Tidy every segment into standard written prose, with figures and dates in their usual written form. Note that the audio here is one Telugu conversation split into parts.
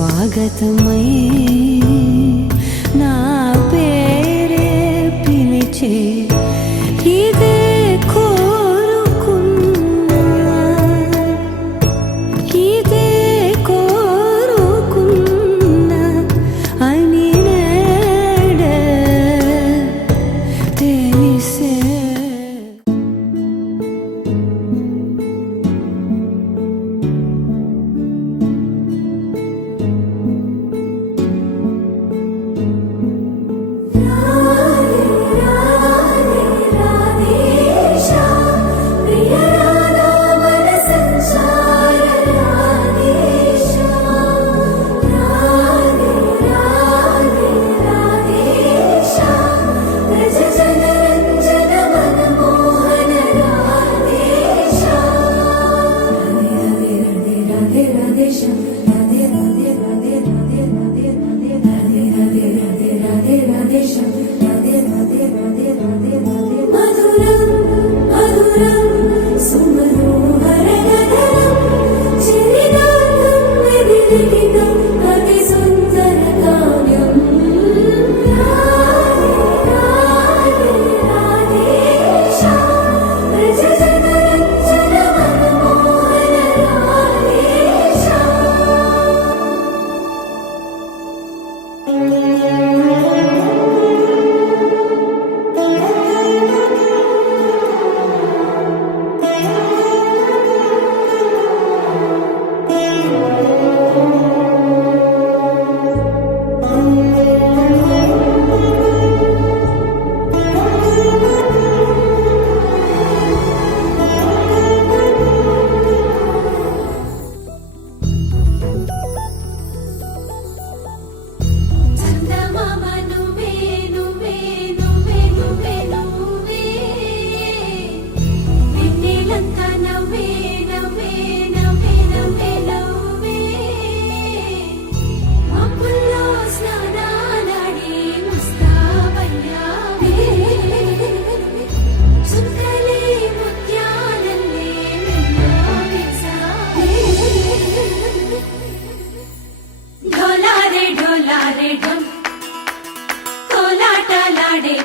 స్వాగతమై నా పేరే పిలిచే ఇదే కోరుకున్నా ఇదే కోరుకున్నా అని నేడే తెలిసే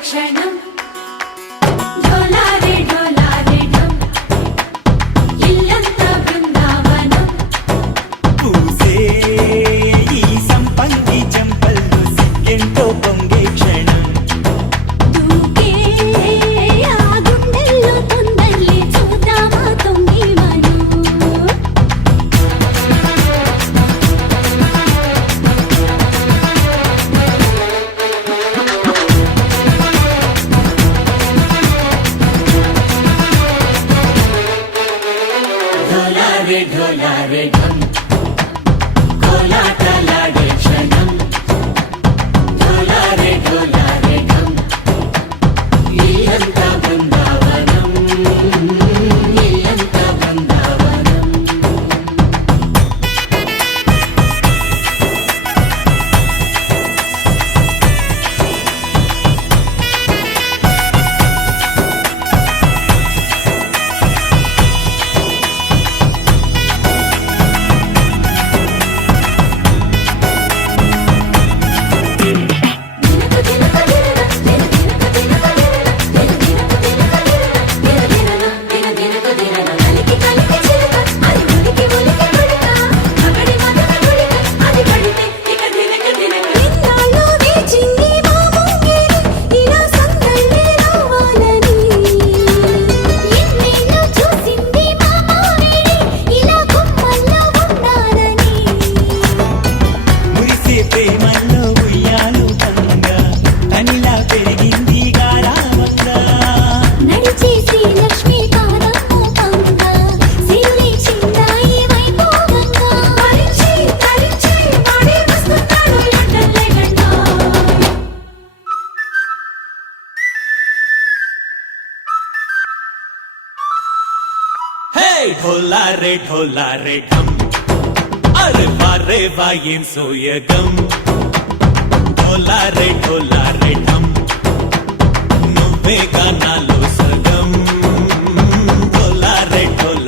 క్షణం ढोला रे ढम अरे वारे वायें सोयगम ढोला रे ढम नुव्वे गानालो सगम ढोला रे ढम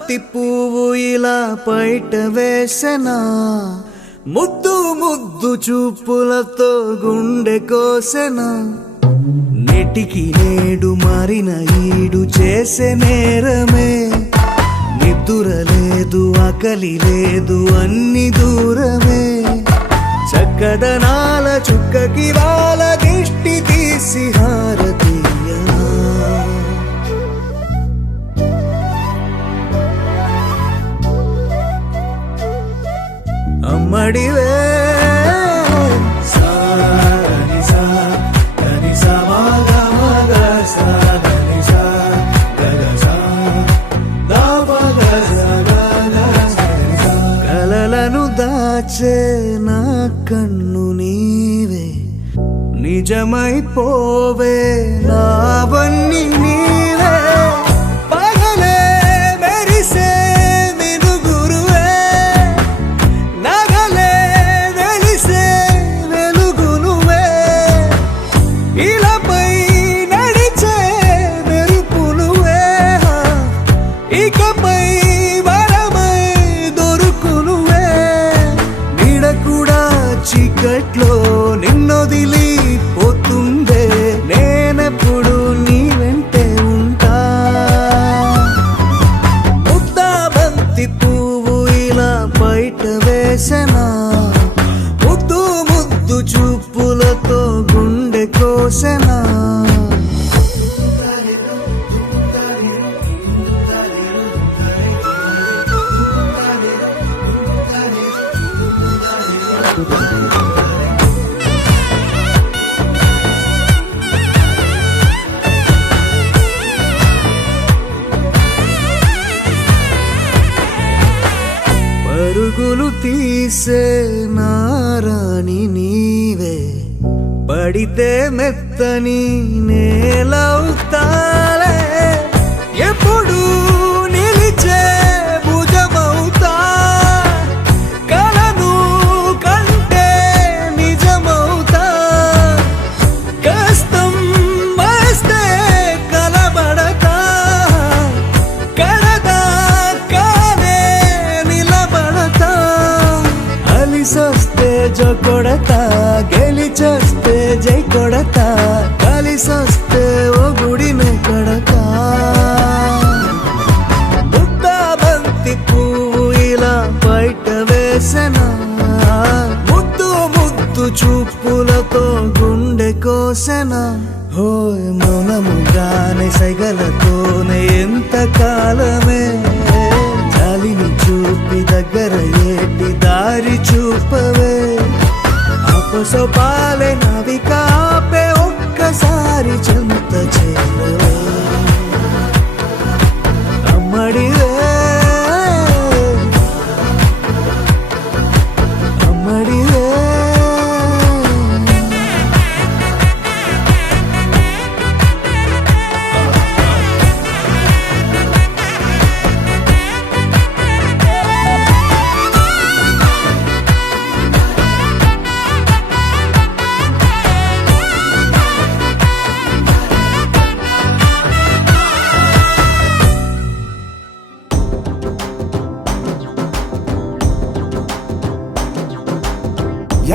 బంతి పువ్వు ఇలా బయట వేసెనా ముద్దు ముద్దు చూపులతో గుండె కోసెనా నెటికి నేడు మారిన ఈడు చేసే నేరమే నిద్ర లేదు ఆకలి లేదు అన్ని దూరమే చక్కదనాల చుక్కకి వాళ్ళ దిష్టి తీసి హారతీయనా అమ్మడివే కలలను దాచే నా కన్ను నీవే నిజమైపోవే నావన్నీ నీవే పగలే మెరిసే మినుగురువే నగలే వెలిసే వెలుగు నువ్వే ఇలాపై నడిచే మెరుపు నువ్వే ఇకపై వరమై దొరుకు నువ్వే నీడ కూడా చీకట్లో నిన్నొదిలి పోతుందే నేనెప్పుడు నీ వెంటే ఉంటా ముద్దా బంతి పువ్వు ఇలా బయట వేసెనా ముద్దు ముద్దు చూపులతో గుండె కోసెనా పరుగులు తీసే నారాణి నీవే పడితే మెత్తని నేలవుతాలే ఎప్పుడు నిలిచే భుజమవుతా కలను కంటే నిజమవుతా కష్టం వస్తే కలబడతా కడదా కానే నిలబడతా అలిసొస్తే జో కొడతా గెలిచొస్తే జై కొడతా కలిసొస్తే ఓ గుడినే కడతా ముద్దా బంతి పువ్వు ఇలా బయట వేసెనా ముద్దు ముద్దు చూపులతో గుండె కోసెనా హోయ్ మౌనముగానే సైగలతోనే ఎంత కాలమే జాలిని చూపి దగ్గర ఏటి దారి చూపవే అపసోపాలే నవికాపే ఒక్కసారి చెంత చేరవే అమ్మడివే అమ్మడివే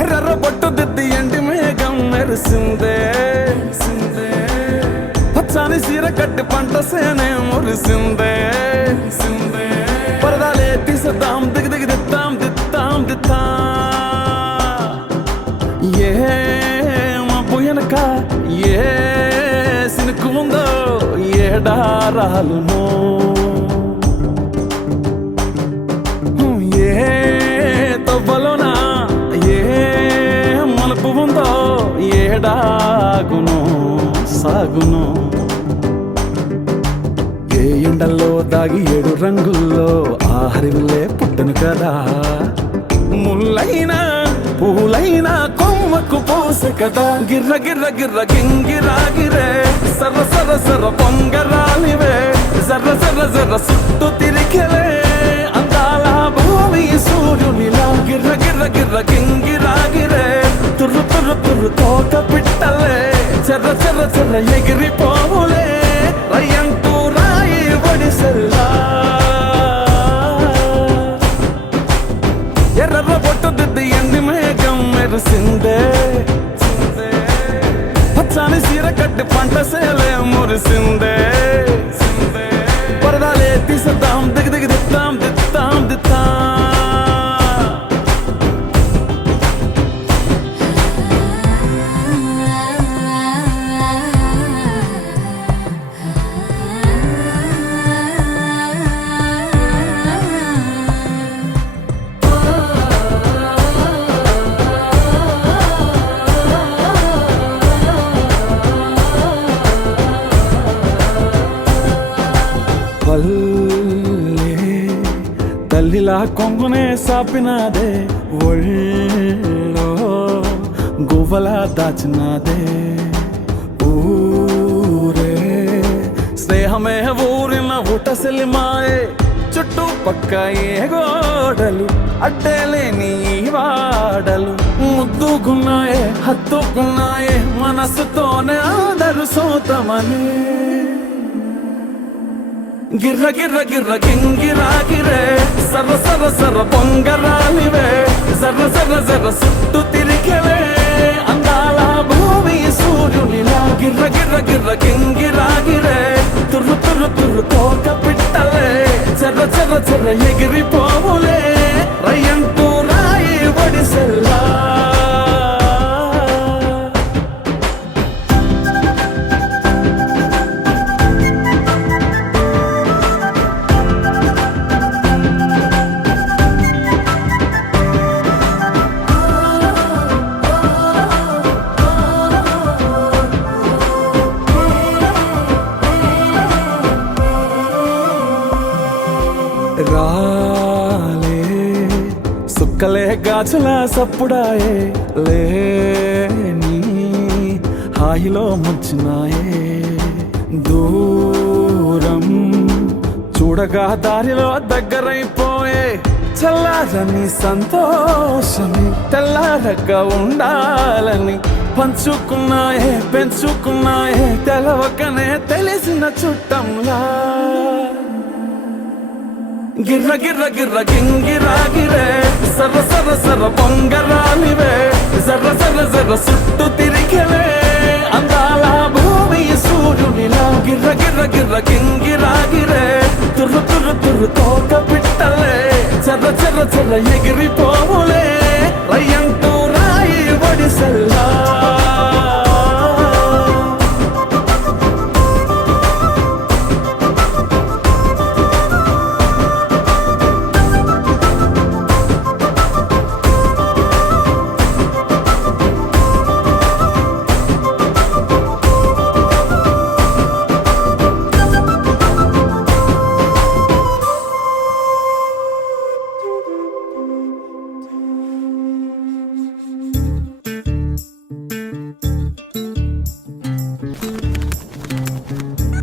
ఎర్ర బొట్టు దిద్ది ఎండి మేఘం మెరిసిందే పచ్చని సీర కట్టి పంట సేనే మురిసిందే పరదాలే తీసేద్దాం దిగి దిగి దిత్తాం దిత్తాం దిత్తా ఏ మబ్బు వెనక ఏ సినుకు ఉందో ఏడారాలునో ఏ తవ్వలోనా ఉందో ఏడాగును సాగును ఏ ఎండల్లో దాగి 7 రంగుల్లో ఆహరిల్లే పుట్టను కదా ముల్లైనా పూలైనా కొమ్మకు పోసే కదా గిర్ర గిర్ర గిర్ర గింగిరాగిరే సర్ర సర్ర సర్ర పొంగరాలివే జర్ర జర్ర జర్ర సుట్టు తిరిగలే అందాల భూమి సూర్యునిలా గిర్ర గిర్ర గిర్ర గింగిరాగిరే తుర్రు తుర్రు తుర్రు తోక పిట్టలే చెర్ర చెర్ర చెర్ర ఎగిరిపోవులే రయ్యంటూ రాయి బడిసెల్లా దిగుదాం దిగు దిగు దిద్దాం దిద్దాం దిద్దాం పల్లె తల్లిలా కొంగునే సాపినాదే ఒళ్ళో గువ్వలా దాచినాదే ఊరే స్నేహమే ఊరిన ఊటసెలి మాయే చుట్టుపక్క ఏ గోడలు అడ్డేలేని ఈ వాడలు ముద్దుకున్నాయే హత్తుకున్నాయే మనసుతోనే ఆదరు సోతమని గిర్ర గిర్ర గిర్ర గింగిరా గిరే సర్ర సర్ర సర్ర పొంగరాలివే జర్ర జర్ర జర్ర సుట్టు తిరిగేవే అందాల భూమి సూర్యునిలా గిర్ర గిర్ర గిర్ర గింగిరా గిరే తుర్రు తుర్రు తుర్రు తోక పిట్టలే జర్ర జర్ర జర్ర ఎగిరిపోవులే రయ్యంటూ రాయి ఒడిసెల్లా రాలే సుక్కలే గాజుల సప్పుడాయే లేని హాయిలో ముంచినాయే దూరం చూడగా దారిలో దగ్గరైపోయే చల్లారని సంతోషమే తెల్లారగా ఉండాలని పంచుకున్నాయే పెంచుకున్నాయే తెలవకనే తెలిసిన చుట్టంలా గిర్ర గిర్ర గిర్ర గింగిరా గిరే సర్ర సర్ర సర్ర పొంగరాలివే జర్ర జర్ర జర్ర సుట్టు తిరిగేవే అందాల భూమి సూర్యునిలా గిర్ర గిర్ర గిర్ర గింగిరా గిరే తుర్రు తుర్రు తుర్రు తోక పిట్టలే జర్ర జర్ర జర్ర ఎగిరిపోవులే రయ్యంటూ రాయి ఒడిసెల్లా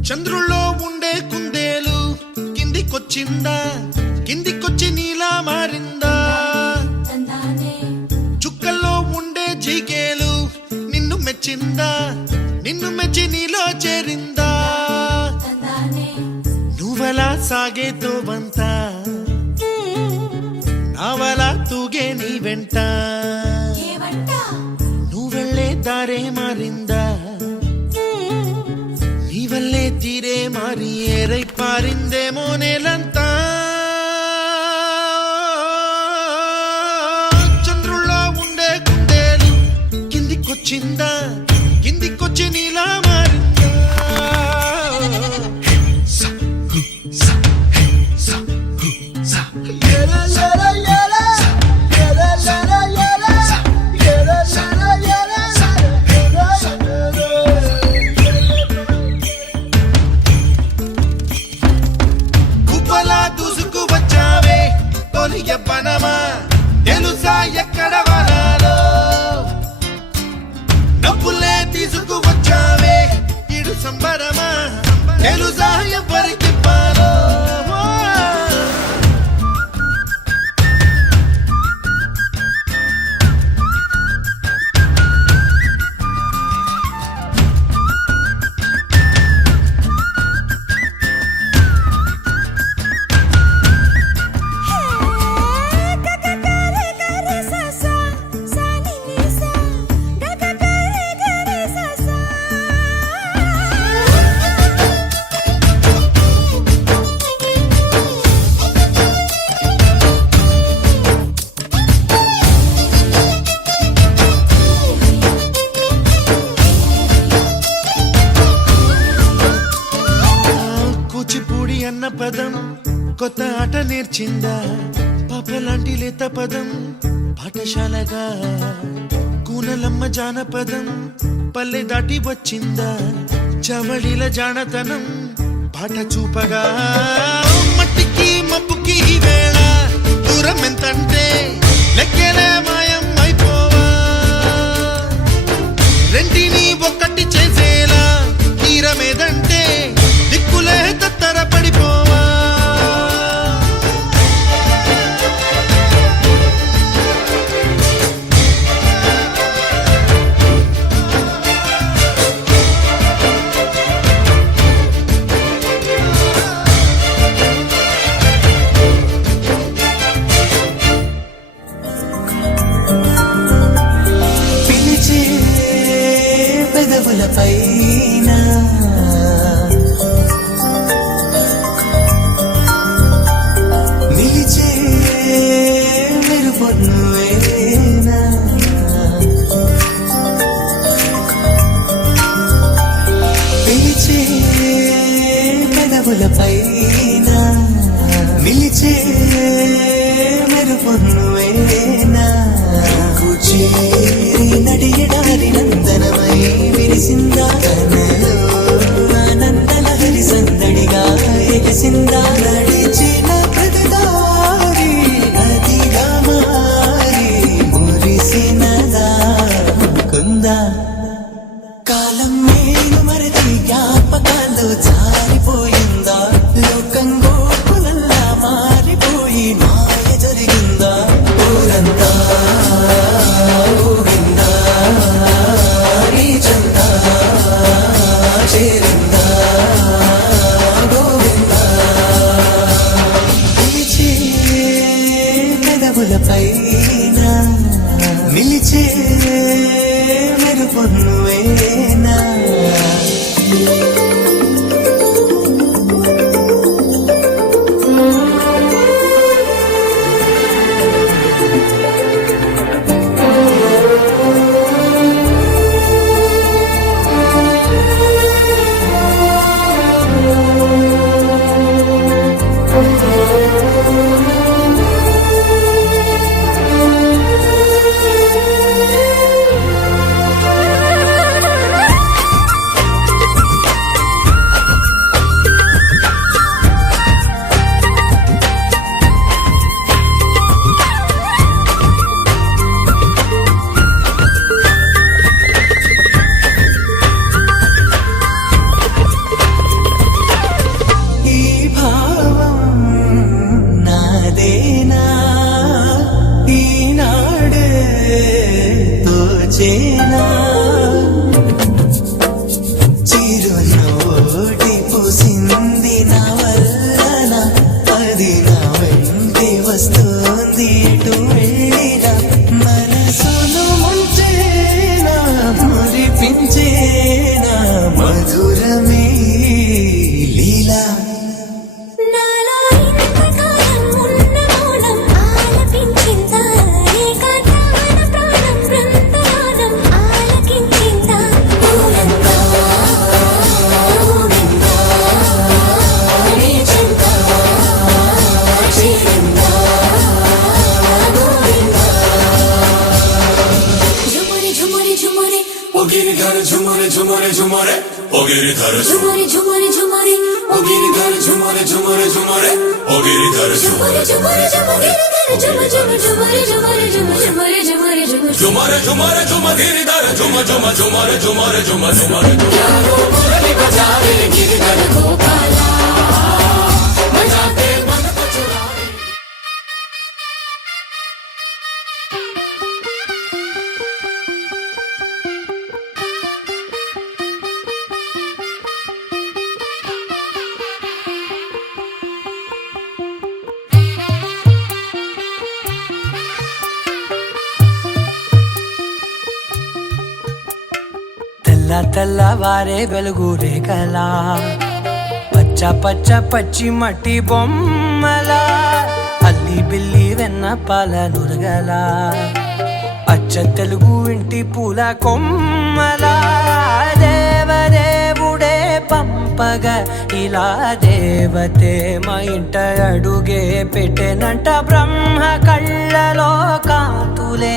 చంద్రుల్లో ఉండే కుందేలు కిందికొచ్చిందా కిందికొచ్చి నీలా మారిందా చుక్కల్లో ఉండే జీకేలు నిన్ను మెచ్చిందా నిన్ను మెచ్చి నీలో చేరిందా నువ్వలా సాగేతో బంత నావలా తూగే నీ వెంట నువ్వెళ్ళే దారే మారిందా నీవల్లే తీరే మారి ఏరై పారిందేమో నేలంతా చంద్రుల్లో ఉండే కుందేలు కిందికొచ్చిందా కిందికొచ్చి నీలా మారిందా పనమా తెలుసా ఎక్కడ వనాలో డబ్బులే తీసుకువచ్చావే ఇడు సంబరమా తెలుసా ఎవరికి పాలో కొత్త ఆట నేర్చిందా పాపలాంటి లేత పదం పాఠశాలగా కూనలమ్మ జానపదం పల్లె దాటి వచ్చిందా చవళిల జానతనం పాట చూపగా మట్టికి మప్పుకి ఈ వేళ దూరం ఎంతంటే లెక్కలే మాయం అయిపోవా రెంటిని ఒక్కటి చేసేలా తీరమేదంటే దిక్కులే తత్తర పడిపోవా పైన నిలిచే మెరుపొన్నువేనా పిలిచే పెదవుల పైన నిలిచే మెరుపొన్నువేనా కూచేరి నడియడారి నందనమై విరిసిందా కనలో ఆనందలహరి సందడిగా ఎగసిందా నడిచిన ప్రతిదారి నదిగా మారి మురిసినదా కుందా కాలం మేలు మరచి జ్ఞాపకాలు జారిపోయిందా లోకం గోపులల్లా మారిపోయి మాయ జరిగిందా ఊరంతా ఊగిందా నీ చందా చేరిందా గోవిందా పిలిచే పెదవుల పైన నిలిచే మెరుపొన్నువేనా చిరునోటి పూసింది నా వల్ల అది నా వెంటి వస్తుంది ఎటు వెళ్ళినా మనసును ముంచేనా మురిపించేనా మధురమే లీలా నాలో ఇంతకాలం ఉన్న మౌనం ఆలపించిందా ఏకాంతాన ప్రాణం బృందావనం ఆలకించిందా ఊరంతా ఊగిందా నీ చెంత చేరిందా గోవిందా ఝుమురి ఝుమురి ఝుమురి ओ गिरिधर झुमरे झुमरे झुमरे ओ गिरिधर ఝుమురి ఝుమురి ఝుమురి ओ गिरिधर झुमरे झुमरे झुमरे ओ गिरिधर ఝుమురి ఝుమురి ఝుమురి ఝుమురి ఝుమురి ఝుమురి ఝుమురి ఝుమురి ఝుమురి झुमरे झुमरे झुम गिरिधर झुम झुम झुमरे झुमरे झुम झुमरे यारो मुरली बजावे गिरिधर गोपाला बजाते मन को चुरावे తెల్లవారే వెలుగు రేఖలా పచ్చ పచ్చ పచ్చి మట్టి బొమ్మలా అల్లి బిల్లి వెన్న పాల నురగలా అచ్చ తెలుగు ఇంటి పూల కొమ్మలా దేవదేవుడే పంపగా ఇలా దేవతే మా ఇంట అడుగే పెట్టెనంట బ్రహ్మ కళ్ళలో కాంతులే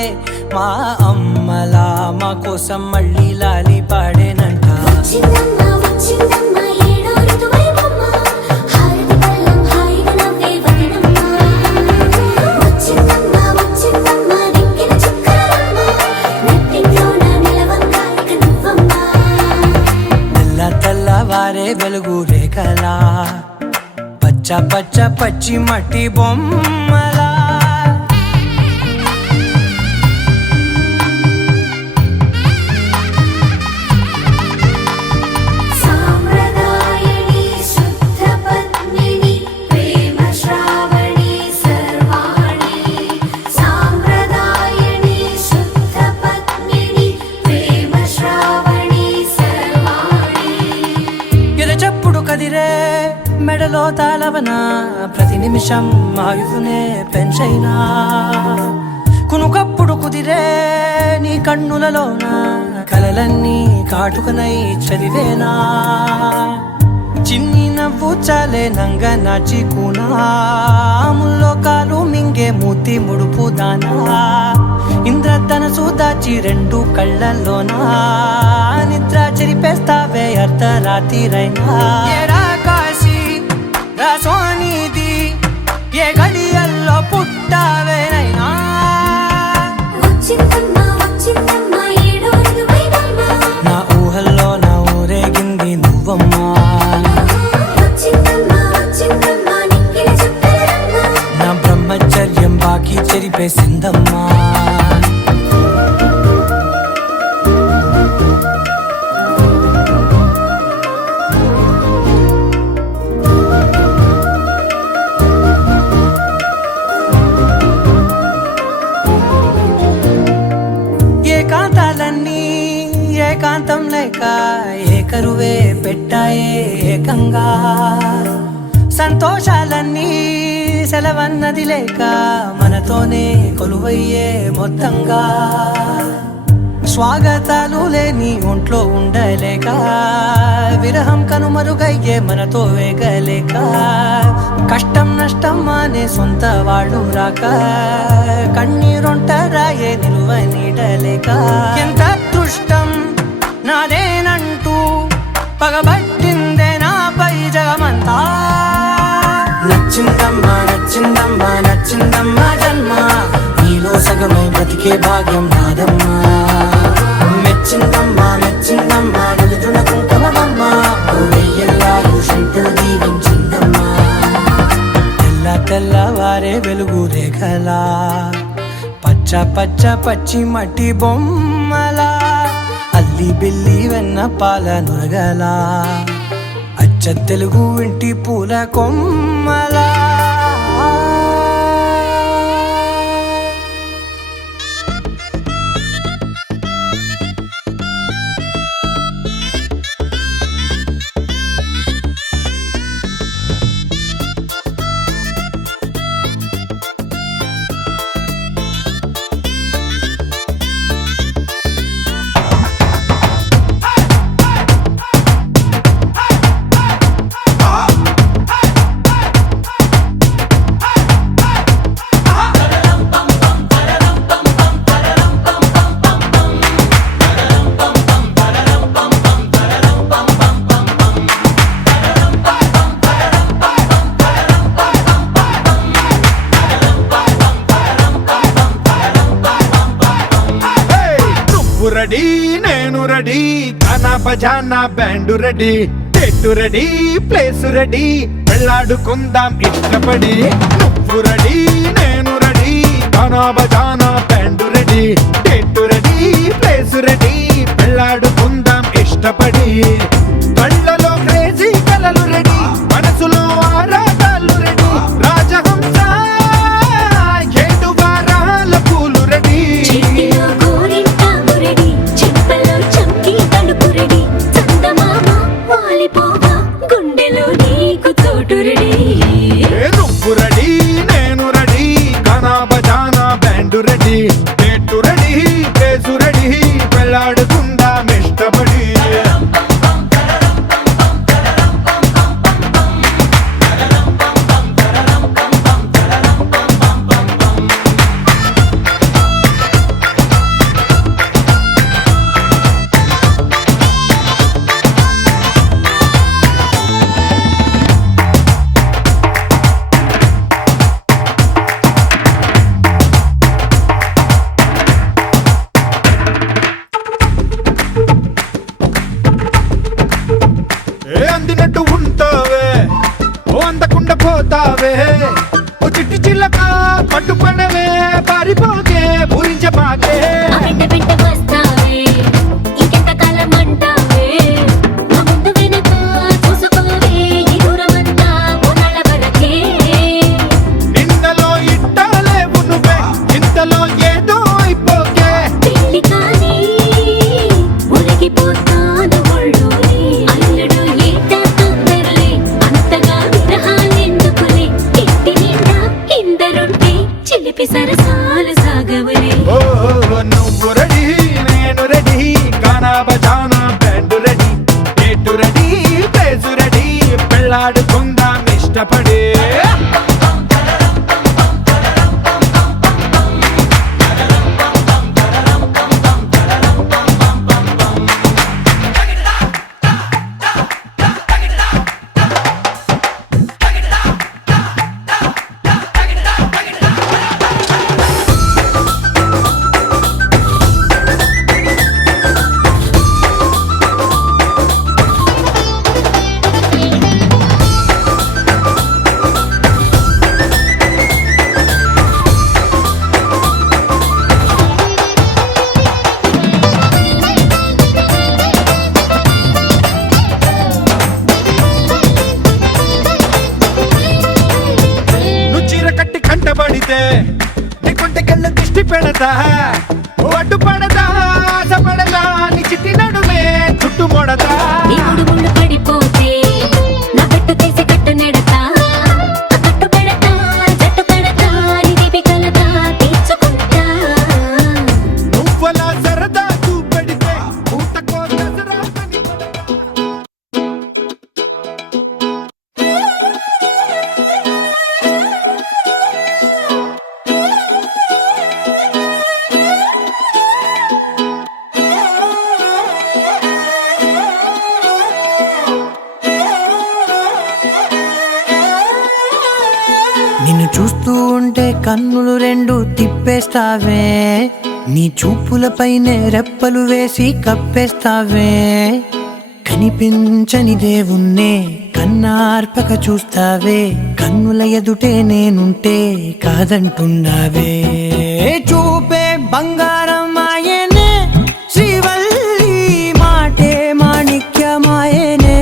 మా అమ్మలా మా కోసం మళ్ళీ లాలి పాడేనంట వచ్చిందమ్మ వచ్చిందమ్మ ఏడో ఋతువైవమ్మ హారతి పళ్ళం హాయిగా నవ్వే వదినమ్మ వచ్చిందమ్మ వచ్చిందమ్మ దిక్కిన చుక్కలమ్మ నెట్టింట్లోన నిలవంగా ఇక నువ్వమ్మ తెల్ల తెల్లవారే వెలుగు రేఖలా పచ్చ పచ్చ పచ్చి మట్టి బొమ్మలా సాంప్రదాయని శుద్ధ పద్మిని ప్రేమ శ్రావణి సర్వాణి సాంప్రదాయని శుద్ధ పద్మిని ప్రేమ శ్రావణి సర్వాణి ఎరచప్పుడు కదిరే మెడలో తాళవన ప్రతి నిమిషం ఆయువునే పెంచైనా కునుకప్పుడు కుదిరే నీ కన్నులలోన కలలన్నీ కాటుకనై చదివేనా చిన్ని నవ్వు చాలే నంగ నాచి కూనాముల్లో కాలు మింగే మూతి ముడుపు దానా ఇంద్రధనసు దాచి రెండు కళ్ళల్లోనా నిద్ర చెరిపేస్తావే అర్ధరాత్రిరైనా ఏరా కాశీ రా సోనిది ఏ గడియల్లో పుట్టావేనైనా వచ్చిందమ్మ వచ్చిందమ్మ ఏడో ఋతువైవమ్మ నా ఊహల్లో నా ఊరేగింది నువ్వమ్మా వచ్చిందమ్మ వచ్చిందమ్మ నిక్కిన చుక్కలమ్మ నా బ్రహ్మచర్యం బాకీ చెరిపేసిందమ్మా ఏకాంతాలన్నీ ఏకాంతం లేక ఏకరువే పెట్టాయే ఏకంగా సంతోషాలన్నీ సెలవన్నది లేక మనతోనే కొలువయ్యే మొత్తంగా స్వాగతాలు లేని ఒంట్లో ఉండలేక విరహం కనుమరుగయ్యే మనతో వేగలేక కష్టం నష్టం అనే సొంత వాళ్ళు రాక కన్నీరొంటరాయే నిలువ నీడలేక ఎంత అదృష్టం నాదేనంటూ పగబట్టిందే నాపై జగమంతా నచ్చిందమ్మా నచ్చిందమ్మా నచ్చిందమ్మా జన్మ నీలో సగమై బ్రతికే భాగ్యం నాదమ్మా మెచ్చిందమ్మా మెచ్చిందమ్మా నలుదున కుంకుమమ్మా వెయ్యల్లాలు శంకరు దీవించిందమ్మా తెల్ల తెల్లవారే వెలుగు రేఖలా పచ్చ పచ్చ పచ్చి మట్టి బొమ్మలా అల్లి బిల్లి వెన్న పాల నురగలా అచ్చ తెలుగు ఇంటి పూల కొమ్మలా రెడీ నేను రెడీ గానా బజానా band ready date ready place ready వెళ్ళాడుకుందాం ఇష్టపడి నువ్వు రెడీ నేను రెడీ గానా బజానా band ready date ready place ready వెళ్ళాడుకుందాం ఇష్టపడి కళ్ళలో క్రేజీ కలలు రెడీ మనసులో ఆరాటాలు రెడీ రాజహంస ఏడు వారాల పూలు రెడీ చేతిలో గోరింటాకు రెడీ చెంపలో చంకి తలుపు రెడీ చందమామ వాలిపోగా గుండెలో నీకు చోటు రెడీ నువ్వు రెడీ నేను రెడీ గానా బజానా band ready date ready place ready వెళ్ళాడుకుందాం ఇష్టపడి పట్టుపడవే పారిపోకే పూరించబాకే ఆ వెంట వెంట వస్తావే ఇంకెంత కాలం అంటావే నా ముందు వెనక చూసుకోవే ఈ దూరమంతా కొనాల వరకే నిన్నలో ఇట్టాలేవు నువ్వే ఇంతలో ఏదో అయిపోకే పెళ్లి కానీ ఉరిగిపోతాను ఒళ్ళోనే అల్లుడు ఏట తొందరలే అంతగా విరహాలెందుకులే ఇంటి నిండా ఇందరుంటే చిలిపి సరసాలు సాగవులే ఓ నువ్వు రెడీ నేను రెడీ గానా బజానా band ready date ready place ready పెళ్ళాడుకుందాం ఇష్టపడే చీర కట్టి కంటబడితే నీ కుంటకెళ్ళ దిష్టి పెడతా అడ్డు పడదా ఆశ పడదా నీ చిట్టి నడుమే చుట్టుముడదా నీ ముడుముళ్ళు పడిపోతే నా పెట్టు తీసి కట్టు నెడతా ఆ కట్టు పెడతా జట్టు కడతా నీ దీపి కలతా తీర్చుకుంటా నువ్వలా సరదా చూపెడితే ఊటకో దసరా పని పడతా. నిన్ను చూస్తూ ఉంటే కన్నులు రెండు తిప్పేస్తావే నీ చూపులపైనే రెప్పలు వేసి కప్పేస్తావే కనిపించని దేవుణ్ణే కన్నార్పక చూస్తావే కన్నుల ఎదుటే నేనుంటే కాదంటున్నావే చూపే బంగారం ఆయనే శ్రీవల్లి మాటే మాణిక్యమాయనే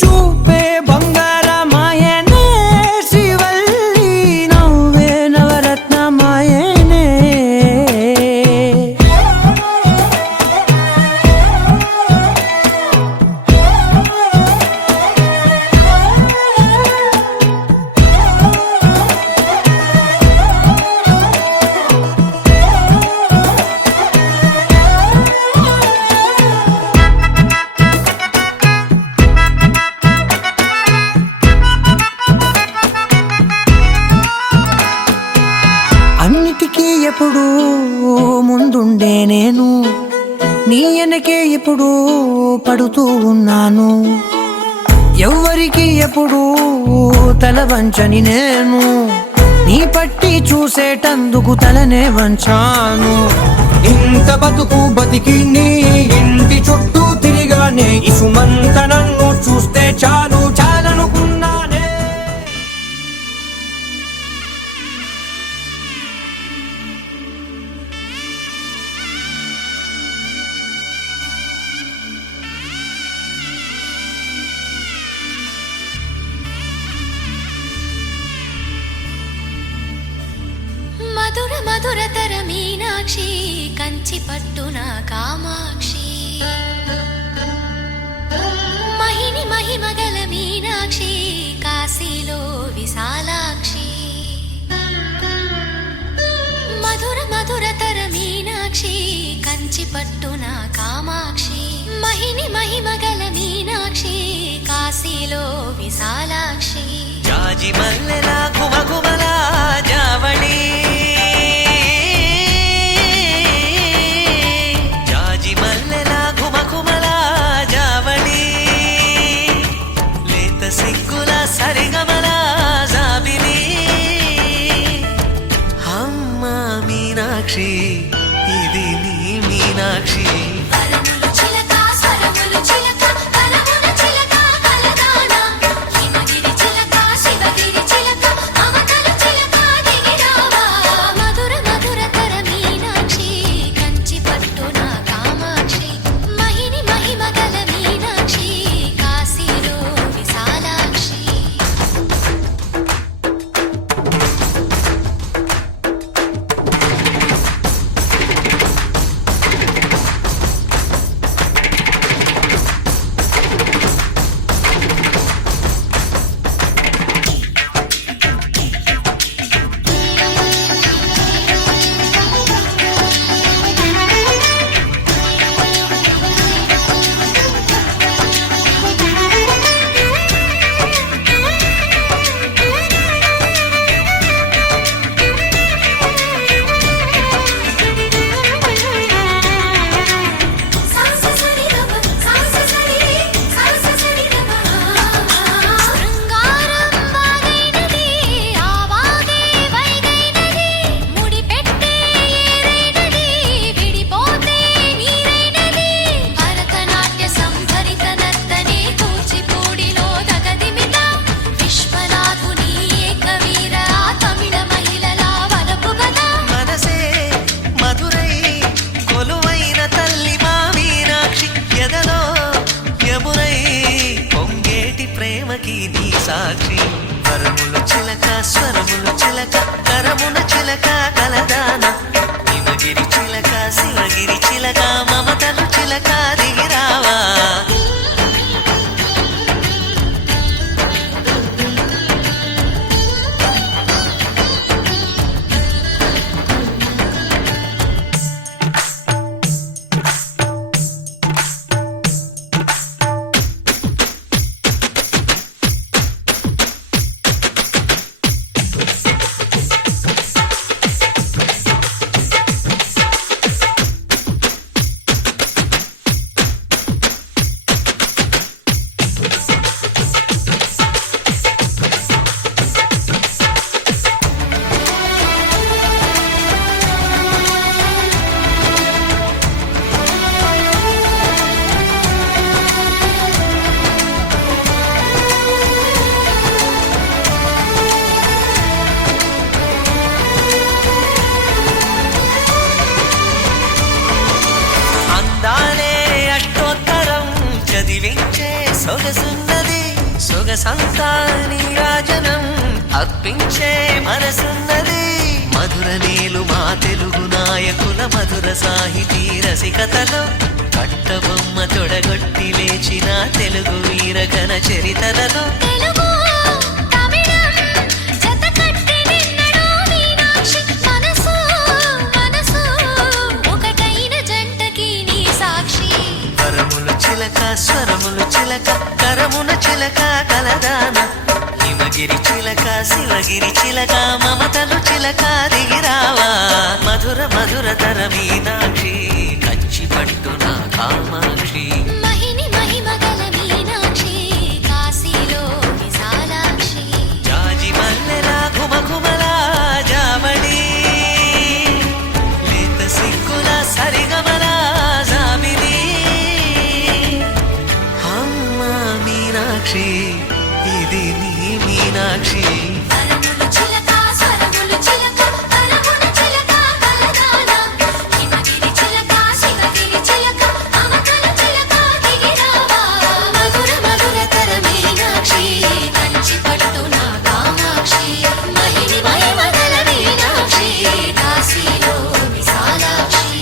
చూపే బంగారమాయనే శ్రీవల్లి నవ్వే నవరత్నమాయనే అన్నిటికీ ఎప్పుడు ముందుండే నేను నీ వెనకే ఎప్పుడు పడుతూ ఉన్నాను ఎవ్వరికి ఎప్పుడు తల వంచని నేను నీ పట్టి చూసేటందుకు తలనే వంచాను ఇంత బతుకు బతికి నీ ఇంటి చుట్టూ తిరిగానే ఇసుమంత నన్ను చూస్తే చాలు చాలనుకున్నానే మధుర మధురతర మీనాక్షి కంచి పట్టున కామాక్షి మహిని మహిమగల మీనాక్షి కాశీలో విశాలాక్షి మధుర మధురతర మీనాక్షి కంచి పట్టున కామాక్షి మహిని మహిమగల మీనాక్షి కాశీలో విశాలాక్షి జాజి మల్లెలా కుమకుమలా జావళి జాజి మల్లెలా కుమకుమలా జావళి లేత సిగ్గుల సరిగమల జాబిలి అమ్మ మీనాక్షి ఇది నీ మీనాక్షి వరములు చిలక స్వరములు చిలక కలమున చిలక కలదాన హిమగిరి చిలక శివగిరి చిలక అవతల చిలక చిలక కరమున చిలక కలదాన హిమగిరి చిలక శివగిరి చిలక మమతలు చిలక దిగిరావా సొగసున్నది సొగసంతా నీరాజనం అర్పించే మనసున్నది మధుర నీలు మా తెలుగు నాయకుల మధుర సాహితీ రసికతలో కట్టబొమ్మ తొడగొట్టి లేచిన తెలుగు వీరగణ చరితలలో తెలుగు తమిళం జతకట్టి నిన్నడు మీనాక్షి మనసు మనసు ఒకటైన జంటకి నీ సాక్షి పరములు చిలక స్వరములు చిలక కరమున చిలక కలదాన హిమగిరి చిలక శివగిరి చిలక మమతలు చిలక దిగిరావా మధుర మధుర తర మీనాక్షి కంచి పట్టున కామాక్షి మహిని మహిమగల మీనాక్షి కాశీలో విశాలాక్షి జాజి మల్లెలా ఘుమఘుమలా జావళి లేత సిగ్గుల సరిగమలా జాబిలి అమ్మ మీనాక్షి ఇది నీ మీనాక్షి పరములు చిలక స్వరములు చిలక కరమున చిలక కలదాన హిమగిరి చిలక శివగిరి చిలక మమతలు చిలక దిగిరావా మధుర మధుర తర మీనాక్షి కంచి పట్టున కామాక్షి మహిని మహిమగల మీనాక్షి కాశీలో విశాలాక్షి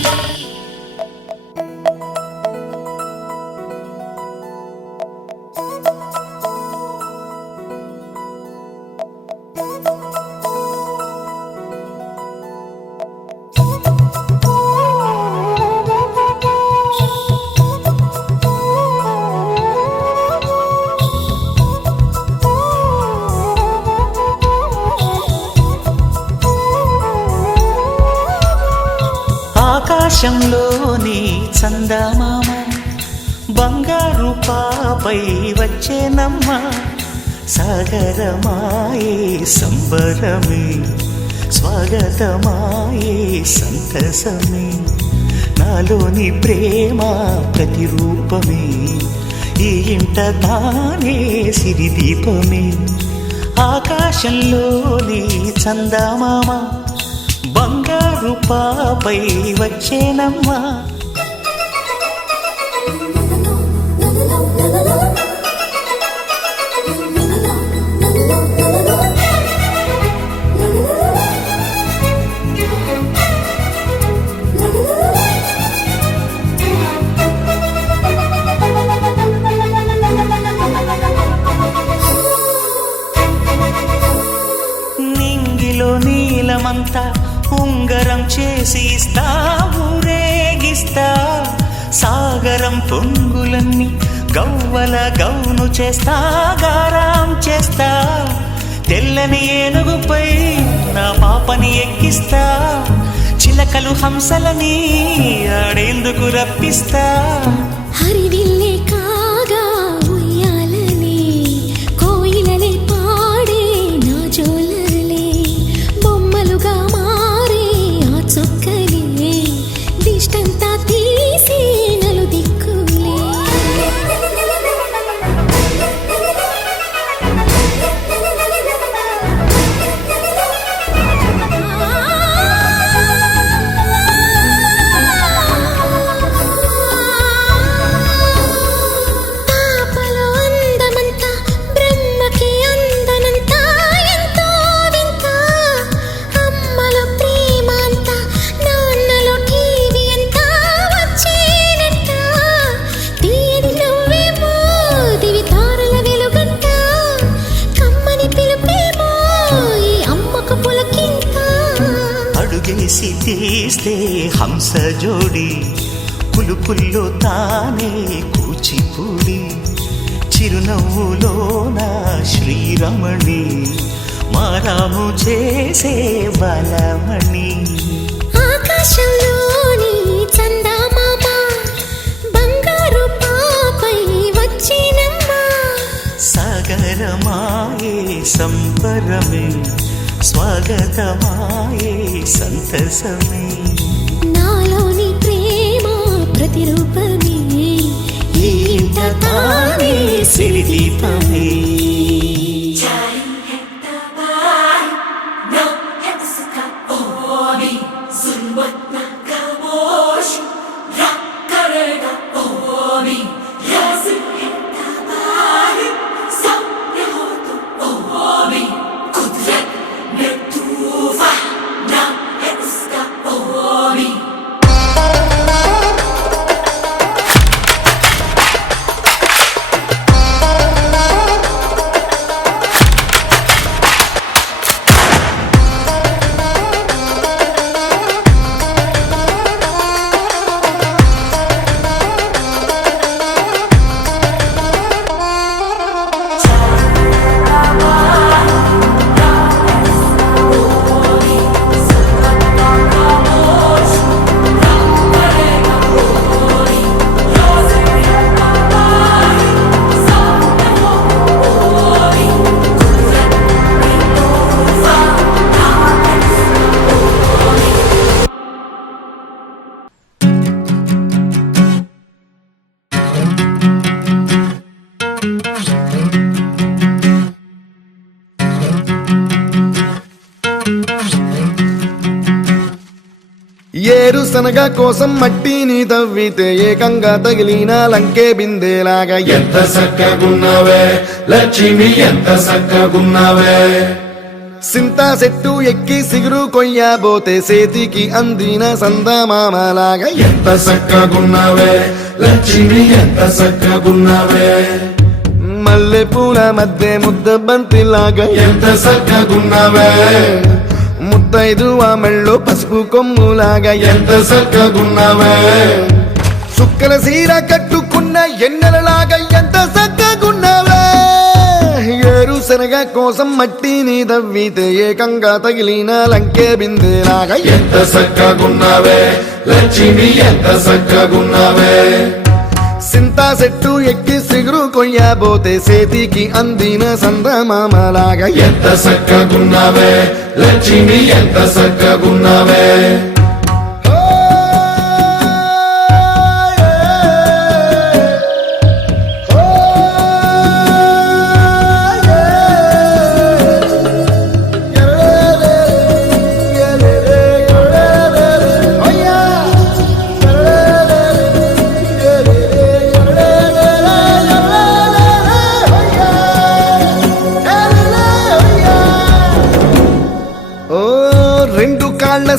ఆకాశంలోని చందమామ బంగారు పాపై వచ్చేనమ్మ సాగరమాయే సంబరమే స్వాగతమాయే సంతసమే నాలోని ప్రేమ ప్రతిరూపమే ఈ ఇంట తానే సిరిదీపమే ఆకాశంలోని చందమామ బంగారు పాపై వచ్చేనమ్మా నింగిలో నీలమంతా ఉంగరం చేసి ఇస్తా ఊరేగిస్తా సాగరం పొంగులన్నీ గవ్వల గౌను చేస్తా గారాం చేస్తా తెల్లని ఏనుగుపై నా పాపని ఎక్కిస్తా చిలకలు హంసలని ఆడేందుకు రప్పిస్తా హరివిల్లే కాగా ఉయ్యాలనే కోయిలలే పాడే నా జోలలే బొమ్మలుగా మారే ఆ చుక్కలే దిష్టంతా తీసి నలు దిక్కులే చేసి తీస్తే హంస జోడి పులుపుల్లో తానే కూచిపూడి చిరునవ్వులోన శ్రీరమణి మారాము చేసే బలమణి ఆకాశంలోని చందమామ బంగారు పాపై వచ్చినమ్మా సాగరమాయే సంబరమే స్వాగతమాయే సంతసమే నాలోని ప్రేమ ప్రతిరూపమే ఈ ఇంట తానే సిరిదీపమే ఏరుశనగ కోసం మట్టిని తవ్వితే ఏకంగా తగిలిన లంకే బిందేలాగా ఎంత సక్కగున్నావే లక్ష్మి ఎంత సక్కగున్నావే సింతా చెట్టు ఎక్కి సిగురు కొయ్యబోతే సేతికి అందిన సందమామలాగా ఎంత సక్కగున్నావే లక్ష్మి ఎంత సక్కగున్నావే మల్లె పూల మధ్య ముద్ద బంతిలాగా ఎంత సక్కగున్నావే ముత్తైదు మెళ్ళో పసుపు కొమ్ములాగా ఎంత సక్కగున్నావే సుక్కల సీర కట్టుకున్న ఎన్నెలలాగా ఎంత సక్కగున్నావే ఏరుశనగ కోసం మట్టిని తవ్వితే ఏకంగా తగిలిన లంకే బిందేలాగా ఎంత సక్కగున్నావే లక్ష్మి ఎంత సక్కగున్నావే సింతా చెట్టు ఎక్కి సిగురు కొయ్యబోతే సేతికి అందిన సందమామలాగా ఎంత సక్కగున్నావే లక్ష్మి ఎంత సక్కగున్నావే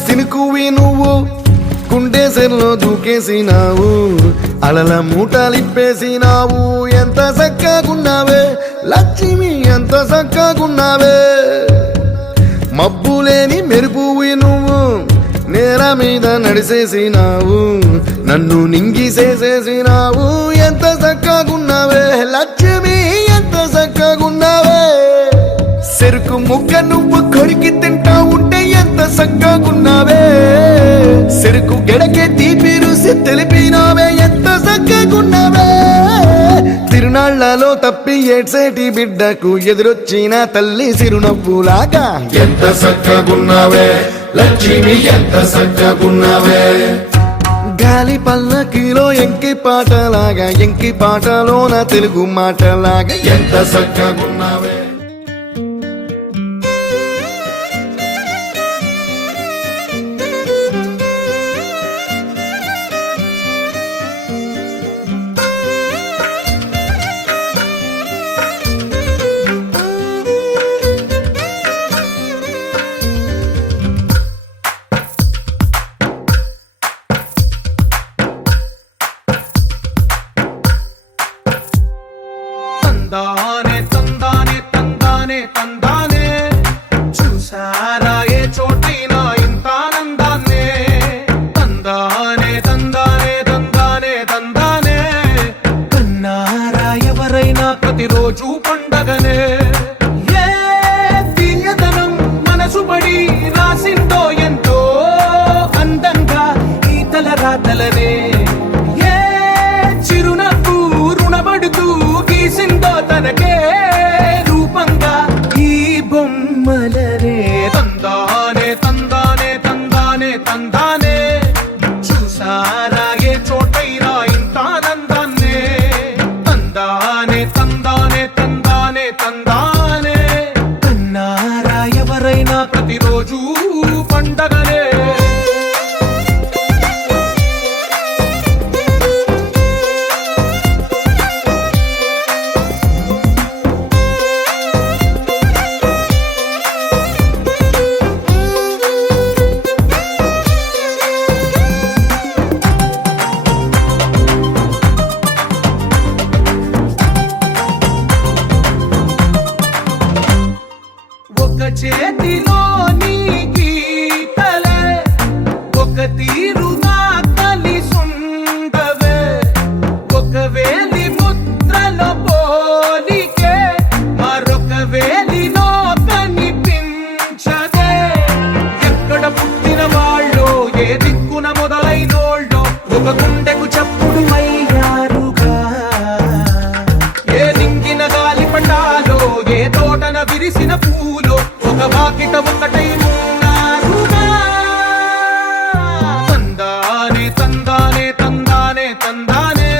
సినుకువి నువ్వు గుండెసెల్లో దూకేసినావు అలల మూటలిప్పేసినావు ఎంత సక్కగున్నావే లక్ష్మి ఎంత సక్కగున్నావే మబ్బులేని మెరుపువి నువ్వు నేల మీద నడిసేసినావు నన్ను నింగిసేసేసినావు ఎంత సక్కగున్నావే లక్ష్మి ఎంత సక్కగున్నావే చెరుకు ముక్క నువ్వు కొరికి తింటా ఉంటే ఎంత సక్కగున్నావే చెరుకు గెడకే తీపి రుసి తెలిపినావే ఎంత సక్కగున్నావే తిరునాళ్లలో తప్పి ఏడ్సేటి బిడ్డకు ఎదురొచ్చిన తల్లి సిరునవ్వులాగా ఎంత సక్కగున్నావే లక్ష్మి ఎంత సక్కగున్నావే గాలి పల్లకిలో ఎంకి పాటలాగా ఎంకి పాటలోన తెలుగు మాటలాగా ఎంత సక్కగున్నావే తందానే తందానే తందానే తందానే చూసారా ఏ చోటైనా ఇంత ఆనందా పడి రాసిందో ఎంతో అందంగా ఈ తల రాతలనే ఏ చిరునవ్వు రుణపడుతూ గీసిందో తనకే రూపంగా ఈ బొమ్మలనే తందానే తందానే తందానే తందానే చూసారా ఏ చోటైనా ఇంత ఆనందాన్నే తందానే తందానే తందానే తందానే అన్నారా ఎవరైనా ప్రతిరోజు పండగనే ఒక చేతిలోని గీతలే ఒక తీరుగా కలిసుండవే ఒక వేలి ముద్రలో పోలికే మరొక వేలిలో కనిపించదే ఎక్కడ పుట్టిన వాళ్ళో ఏ దిక్కున మొదలైనోళ్ళో ఒక గుండెకు చప్పుడు అయ్యారుగా ఏ నింగిన గాలి పండాలో ఏ తోటన విరిసిన పూలో ఒక వాకిట ఒకటై ఉన్నారుగా తందానే తందానే తందానే తందానే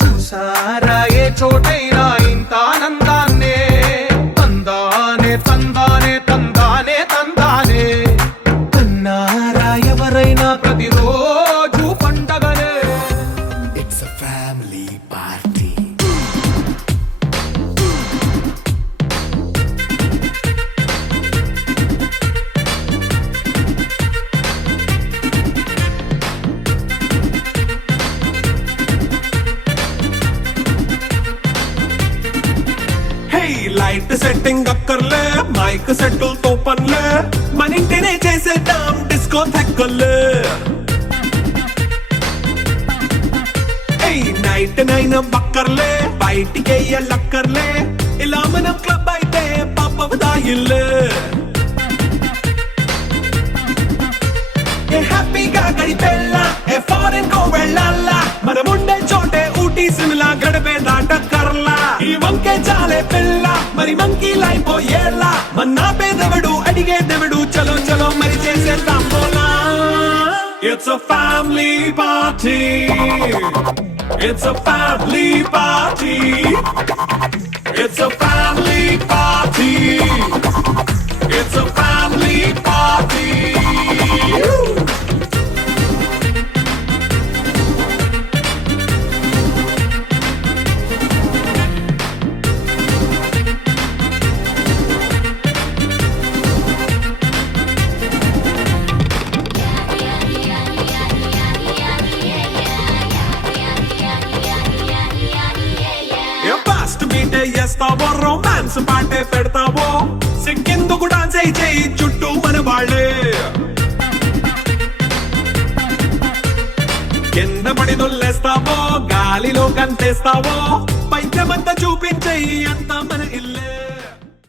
చూసారా ఏ చోటైనా ఇంత ఆనందాన్నే తందానే తందానే తందానే తందానే అన్నారా ఎవరైనా ప్రతిరోజు పండగనే it's a family party. Hey light setting అక్కర్లే మైక్ సెట్టుల్ తో పనులే మన ఇంటినే చేసేద్దాం డిస్కో తెక్కలే నైట్ నైన్ బక్కర్లే బయటికి లక్కర్లే ఇలా మనం క్లబ్ అయితే పాపదాయిల్లే ఏ హ్యాపీగా గడిపెళ్ళా ఏ ఫారెన్ కో వెళ్ళాలా మనం ఉండే చోటే ఊటీ సిమ్లా గడిపే దాటక్కర్లా ఈ వంకే చాలే పిల్ల మరి మంకీ లైపోయేలా మన్నా పేదవడు అడిగేదెవడు చలో చలో మరి చేసేద్దాం పోలా It's a family party. It's a family party. It's a family party. It's a family party. Fast మీటే చేస్తావో రొమాన్స్ పాటే పెడతావో సిక్కిందుకు డాన్స్ అయి చేయి చుట్టూ మన వాళ్ళే కింద పడి దొల్లేస్తావో గాలిలో కంటేస్తావో పైద్యమంతా చూపించేయి అంతా మన ఇల్లు